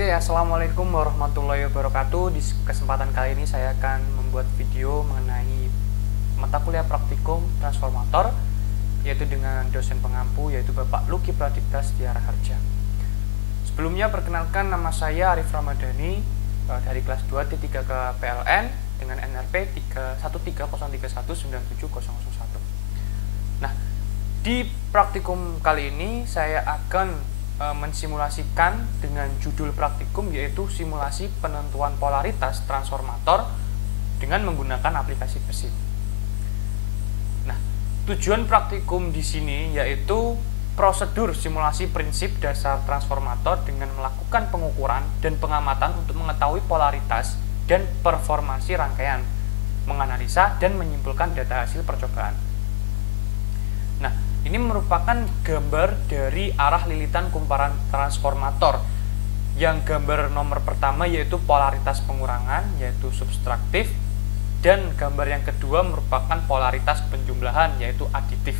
Oke, assalamualaikum warahmatullahi wabarakatuh. Di kesempatan kali ini saya akan membuat video mengenai mata kuliah praktikum transformator, yaitu dengan dosen pengampu, yaitu Bapak Luki Pradipta Setiara Harja. Sebelumnya perkenalkan, nama saya Arif Ramadhani dari kelas 2 T3 ke PLN dengan NRP 13031970001. Nah, di praktikum kali ini saya akan mensimulasikan dengan judul praktikum, yaitu simulasi penentuan polaritas transformator dengan menggunakan aplikasi PESIM. Nah, tujuan praktikum di sini yaitu prosedur simulasi prinsip dasar transformator dengan melakukan pengukuran dan pengamatan untuk mengetahui polaritas dan performansi rangkaian, menganalisa dan menyimpulkan data hasil percobaan. Nah, ini merupakan gambar dari arah lilitan kumparan transformator. Yang gambar nomor pertama yaitu polaritas pengurangan, yaitu subtraktif, dan gambar yang kedua merupakan polaritas penjumlahan, yaitu aditif.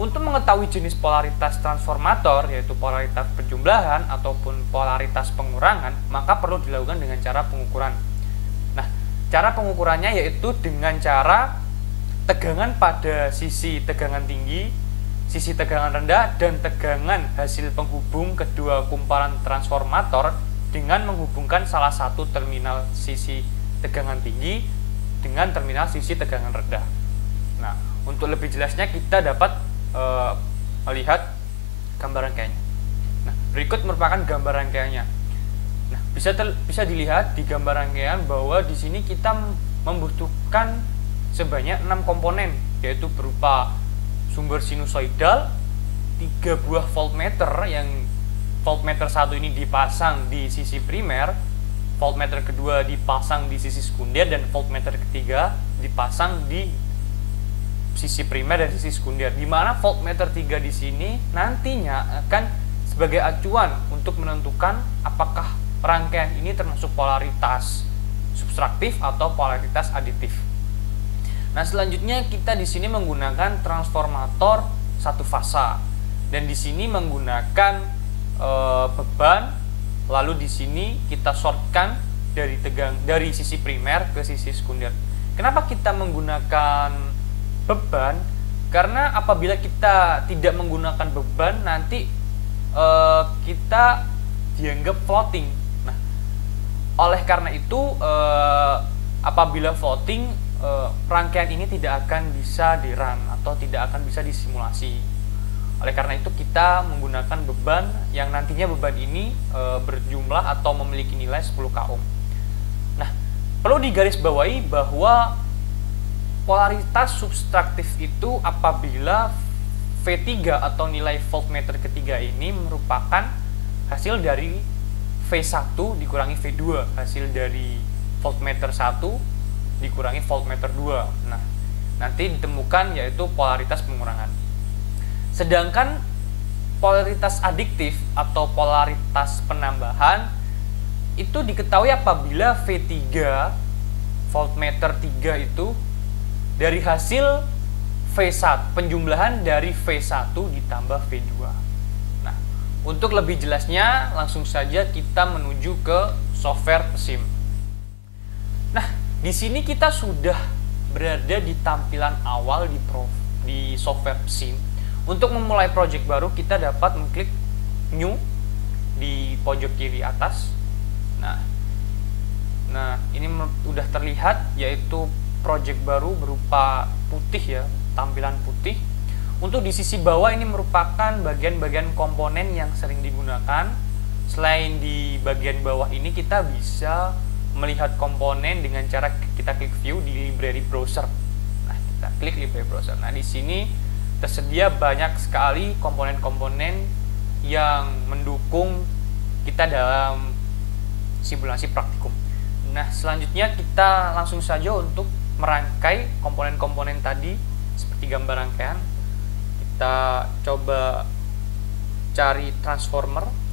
Untuk mengetahui jenis polaritas transformator, yaitu polaritas penjumlahan ataupun polaritas pengurangan, maka perlu dilakukan dengan cara pengukuran. Nah, cara pengukurannya yaitu dengan cara tegangan pada sisi tegangan tinggi, sisi tegangan rendah, dan tegangan hasil penghubung kedua kumparan transformator dengan menghubungkan salah satu terminal sisi tegangan tinggi dengan terminal sisi tegangan rendah. Nah, untuk lebih jelasnya kita dapat melihat gambar rangkaiannya. Nah, berikut merupakan gambar rangkaiannya. Nah, bisa dilihat di gambar rangkaian bahwa di sini kita membutuhkan sebanyak 6 komponen, yaitu berupa sumber sinusoidal, 3 buah voltmeter, yang voltmeter 1 ini dipasang di sisi primer, voltmeter kedua dipasang di sisi sekunder, dan voltmeter ketiga dipasang di sisi primer dan sisi sekunder, di mana voltmeter 3 di sini nantinya akan sebagai acuan untuk menentukan apakah rangkaian ini termasuk polaritas subtraktif atau polaritas aditif. Nah, selanjutnya kita di sini menggunakan transformator satu fasa, dan di sini menggunakan beban. Lalu di sini kita shortkan dari sisi primer ke sisi sekunder. Kenapa kita menggunakan beban? Karena apabila kita tidak menggunakan beban, nanti kita dianggap floating. Nah, oleh karena itu apabila floating, rangkaian ini tidak akan bisa di-run atau tidak akan bisa disimulasi. Oleh karena itu kita menggunakan beban yang nantinya beban ini berjumlah atau memiliki nilai 10 kOhm. Nah, perlu digarisbawahi bahwa polaritas subtraktif itu apabila V3 atau nilai voltmeter ketiga ini merupakan hasil dari V1 dikurangi V2, hasil dari voltmeter 1 dikurangi voltmeter 2. Nah, nanti ditemukan yaitu polaritas pengurangan. Sedangkan polaritas adiktif atau polaritas penambahan itu diketahui apabila V3 voltmeter 3 itu dari hasil V1, penjumlahan dari V1 ditambah V2. Nah, untuk lebih jelasnya langsung saja kita menuju ke software PESIM. Nah, di sini kita sudah berada di tampilan awal di software PESIM. Untuk memulai project baru, kita dapat mengklik New di pojok kiri atas. Nah, ini sudah terlihat yaitu project baru berupa putih ya, tampilan putih. Untuk di sisi bawah ini merupakan bagian-bagian komponen yang sering digunakan. Selain di bagian bawah ini kita bisa melihat komponen dengan cara kita klik view di library browser. Nah, kita klik library browser. Nah, di sini tersedia banyak sekali komponen-komponen yang mendukung kita dalam simulasi praktikum. Nah, selanjutnya kita langsung saja untuk merangkai komponen-komponen tadi seperti gambar rangkaian. Kita coba cari transformer.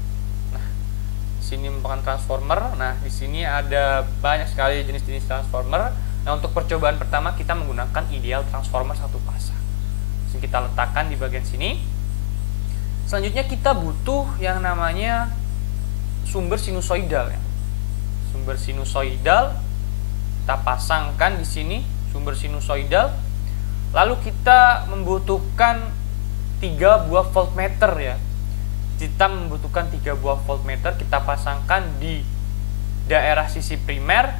Sini merupakan transformer. Nah, di sini ada banyak sekali jenis-jenis transformer. Nah, untuk percobaan pertama kita menggunakan ideal transformer satu fasa. Jadi kita letakkan di bagian sini. Selanjutnya kita butuh yang namanya sumber sinusoidal ya. Sumber sinusoidal kita pasangkan di sini, sumber sinusoidal. Lalu kita membutuhkan 3 buah voltmeter ya. Kita membutuhkan 3 buah voltmeter, kita pasangkan di daerah sisi primer,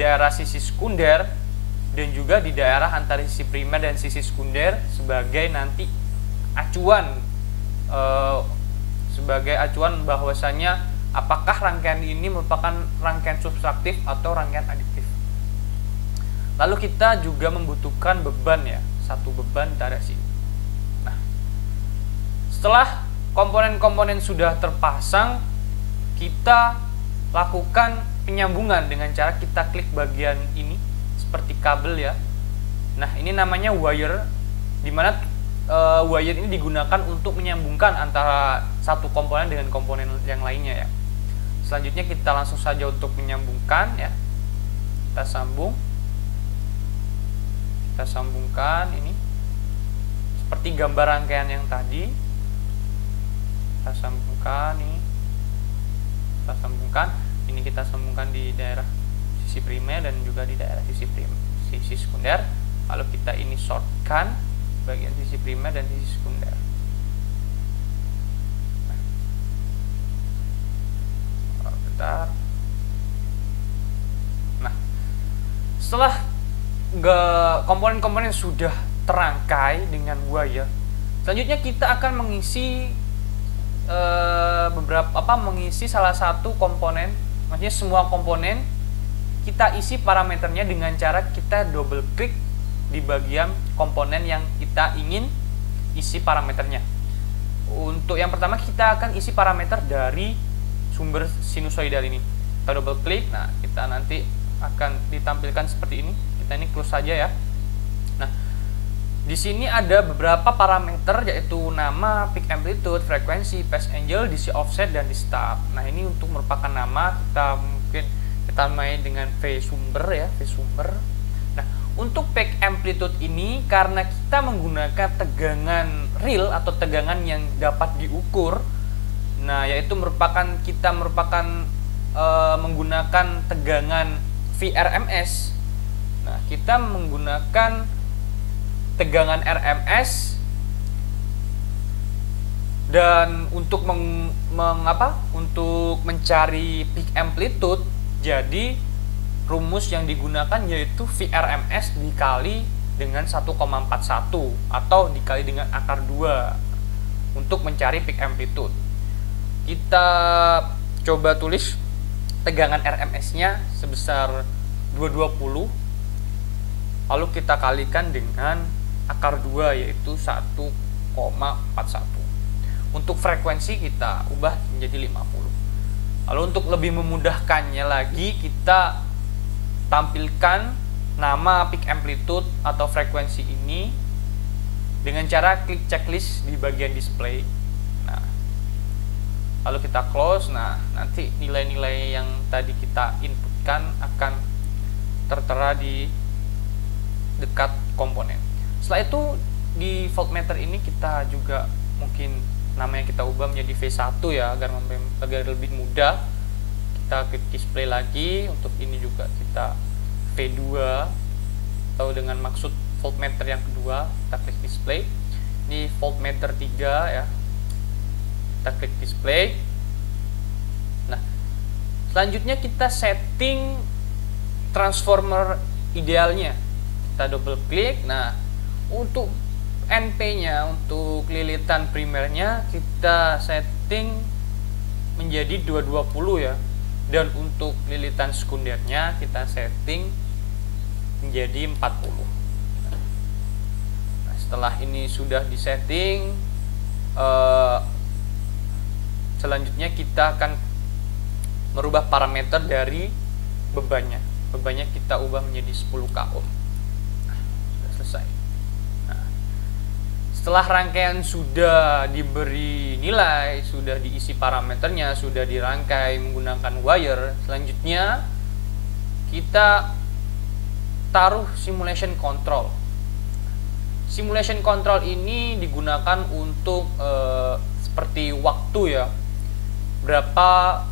daerah sisi sekunder, dan juga di daerah antara sisi primer dan sisi sekunder sebagai nanti acuan, bahwasanya apakah rangkaian ini merupakan rangkaian subtraktif atau rangkaian adiktif. Lalu kita juga membutuhkan beban ya, 1 beban dari sini. Nah, setelah komponen-komponen sudah terpasang, kita lakukan penyambungan dengan cara kita klik bagian ini seperti kabel ya. Nah, ini namanya wire, dimana wire ini digunakan untuk menyambungkan antara satu komponen dengan komponen yang lainnya ya. Selanjutnya kita langsung saja untuk menyambungkan ya. Kita sambungkan ini seperti gambar rangkaian yang tadi. Kita sambungkan ini. Kita sambungkan di daerah sisi primer dan juga di daerah sisi sekunder. Lalu kita ini shortkan bagian sisi primer dan sisi sekunder. Nah, setelah komponen-komponen sudah terangkai dengan wire, selanjutnya kita akan mengisi mengisi salah satu komponen, maksudnya semua komponen kita isi parameternya dengan cara kita double klik di bagian komponen yang kita ingin isi parameternya. Untuk yang pertama kita akan isi parameter dari sumber sinusoidal ini. Kita double klik, nah kita nanti akan ditampilkan seperti ini. Kita ini close saja ya. Nah, di sini ada beberapa parameter yaitu nama, peak amplitude, frekuensi, phase angle, DC offset, dan di stop. Nah, ini untuk merupakan nama, kita main dengan V sumber ya, V sumber. Nah, untuk peak amplitude ini karena kita menggunakan tegangan real atau tegangan yang dapat diukur, nah yaitu kita merupakan menggunakan tegangan VRMS. Nah, kita menggunakan tegangan RMS, dan untuk untuk mencari peak amplitude, jadi rumus yang digunakan yaitu VRMS dikali dengan 1,41 atau dikali dengan akar 2 untuk mencari peak amplitude. Kita coba tulis tegangan RMS-nya sebesar 220, lalu kita kalikan dengan akar 2 yaitu 1,41. Untuk frekuensi kita ubah menjadi 50. Lalu untuk lebih memudahkannya lagi, kita tampilkan nama peak amplitude atau frekuensi ini dengan cara klik checklist di bagian display. Nah, lalu kita close. Nah, nanti nilai-nilai yang tadi kita inputkan akan tertera di dekat komponen. Setelah itu di voltmeter ini kita juga mungkin namanya kita ubah menjadi V1 ya, agar lebih mudah. Kita klik display lagi. Untuk ini juga kita V2 atau dengan maksud voltmeter yang kedua, kita klik display. Ini voltmeter 3 ya, kita klik display. Nah, selanjutnya kita setting transformer idealnya. Kita double klik. Nah, untuk NP-nya, untuk lilitan primernya kita setting menjadi 220 ya, dan untuk lilitan sekundernya kita setting menjadi 40. Nah, setelah ini sudah disetting, selanjutnya kita akan merubah parameter dari bebannya. Bebannya kita ubah menjadi 10 kilo. Sudah selesai. Setelah rangkaian sudah diberi nilai, sudah diisi parameternya, sudah dirangkai menggunakan wire, selanjutnya kita taruh simulation control. Simulation control ini digunakan untuk seperti waktu ya, berapa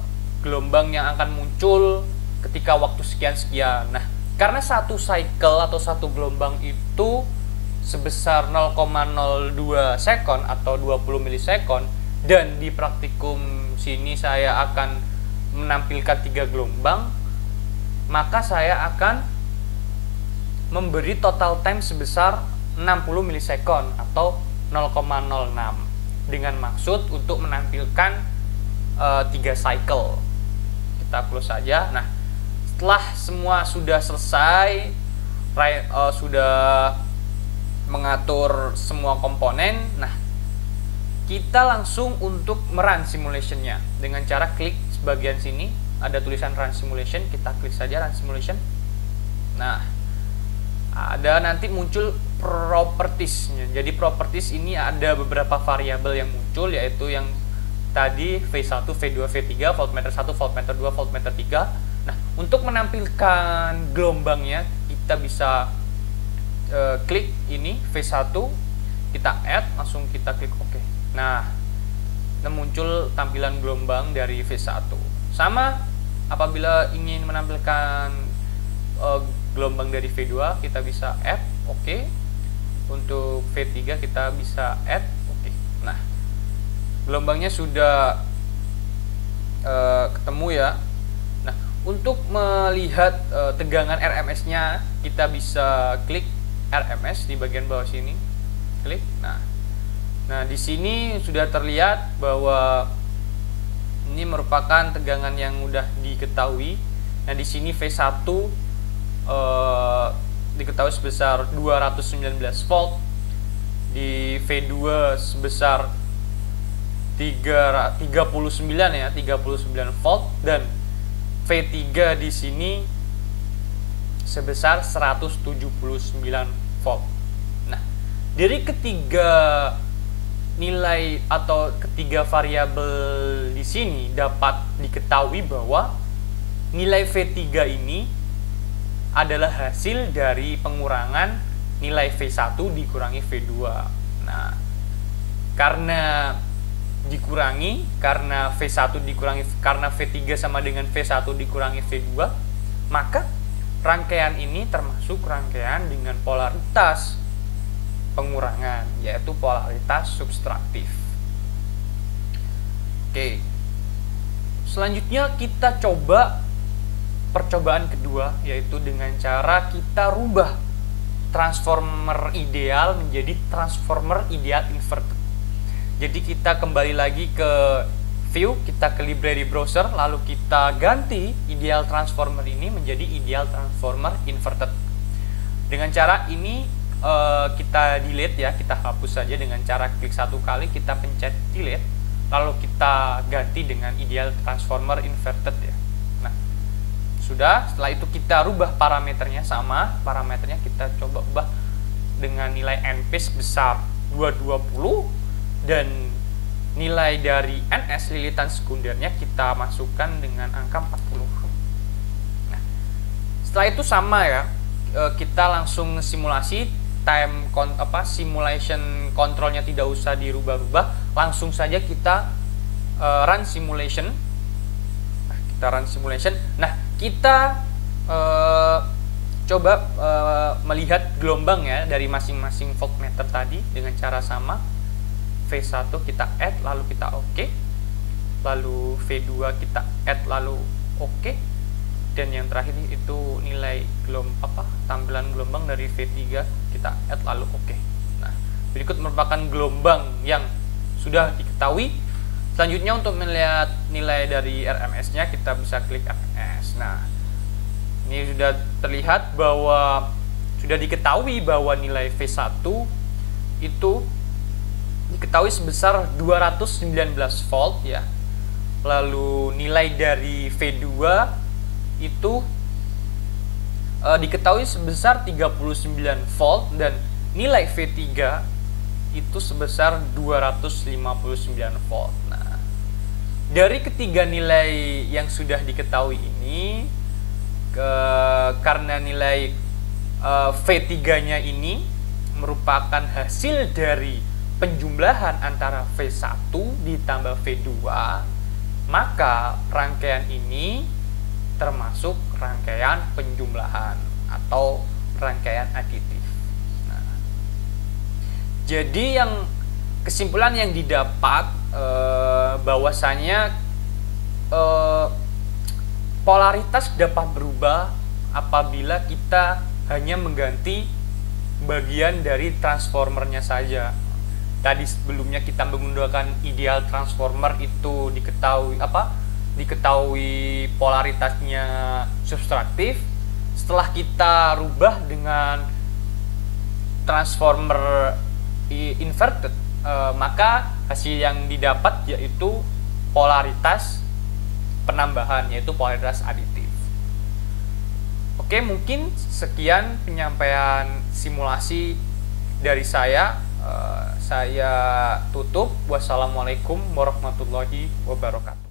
gelombang yang akan muncul ketika waktu sekian-sekian. Nah, karena satu cycle atau satu gelombang itu sebesar 0,02 sekon atau 20 milisekon, dan di praktikum sini saya akan menampilkan 3 gelombang, maka saya akan memberi total time sebesar 60 milisekon atau 0,06 dengan maksud untuk menampilkan 3 cycle. Kita close saja. Nah, setelah semua sudah selesai, sudah mengatur semua komponen, nah kita langsung untuk merun simulationnya dengan cara klik bagian sini ada tulisan run simulation, kita klik saja run simulation. Nah, ada nanti muncul propertiesnya. Jadi properties ini ada beberapa variabel yang muncul, yaitu yang tadi V1, V2, V3, voltmeter 1, voltmeter 2, voltmeter 3. Nah, untuk menampilkan gelombangnya kita bisa klik ini V1, kita add, langsung kita klik OK. Nah, muncul tampilan gelombang dari V1. Sama apabila ingin menampilkan gelombang dari V2, kita bisa add OK. Untuk V3 kita bisa add OK. Nah, gelombangnya sudah ketemu ya. Nah, untuk melihat tegangan RMS-nya, kita bisa klik RMS di bagian bawah sini. Klik. Nah, di sini sudah terlihat bahwa ini merupakan tegangan yang mudah diketahui. Nah, di sini V1 diketahui sebesar 219 volt, di V2 sebesar 39 ya, 39 volt, dan V3 di sini sebesar 179 volt. Nah, dari ketiga nilai atau ketiga variabel di sini dapat diketahui bahwa nilai V3 ini adalah hasil dari pengurangan nilai V1 dikurangi V2. Nah, karena V1 dikurangi, karena V3 sama dengan V1 dikurangi V2, maka rangkaian ini termasuk rangkaian dengan polaritas pengurangan, yaitu polaritas subtraktif. Oke. Selanjutnya kita coba percobaan kedua, yaitu dengan cara kita rubah transformer ideal menjadi transformer ideal inverted. Jadi kita kembali lagi ke view, kita ke library browser, lalu kita ganti ideal transformer ini menjadi ideal transformer inverted. Dengan cara ini kita delete ya, kita hapus saja dengan cara klik satu kali, kita pencet delete, lalu kita ganti dengan ideal transformer inverted ya. Nah, sudah. Setelah itu kita rubah parameternya, sama parameternya kita coba ubah dengan nilai NP sebesar 220, dan nilai dari NS lilitan sekundernya kita masukkan dengan angka 40. Nah, setelah itu sama ya, kita langsung simulasi simulation kontrolnya tidak usah dirubah-rubah, langsung saja kita run simulation. Nah, kita run simulation. Nah, kita coba melihat gelombang ya dari masing-masing voltmeter tadi dengan cara sama. V1 kita add lalu kita OK, lalu V2 kita add lalu OK, dan yang terakhir itu nilai tampilan gelombang dari V3 kita add lalu OK. Nah, berikut merupakan gelombang yang sudah diketahui. Selanjutnya untuk melihat nilai dari RMS-nya, kita bisa klik RMS. Nah, ini sudah terlihat bahwa sudah diketahui bahwa nilai V1 itu diketahui sebesar 219 volt ya. Lalu nilai dari V2 itu diketahui sebesar 39 volt, dan nilai V3 itu sebesar 259 volt. Nah, dari ketiga nilai yang sudah diketahui ini, karena nilai V3-nya ini merupakan hasil dari penjumlahan antara V1 ditambah V2, maka rangkaian ini termasuk rangkaian penjumlahan atau rangkaian aditif. Nah, jadi kesimpulan yang didapat bahwasanya polaritas dapat berubah apabila kita hanya mengganti bagian dari transformernya saja. Tadi sebelumnya kita menggunakan ideal transformer itu diketahui polaritasnya subtraktif. Setelah kita rubah dengan transformer inverted, maka hasil yang didapat yaitu polaritas penambahan, yaitu polaritas aditif. Oke, mungkin sekian penyampaian simulasi dari saya. Saya tutup. Wassalamualaikum warahmatullahi wabarakatuh.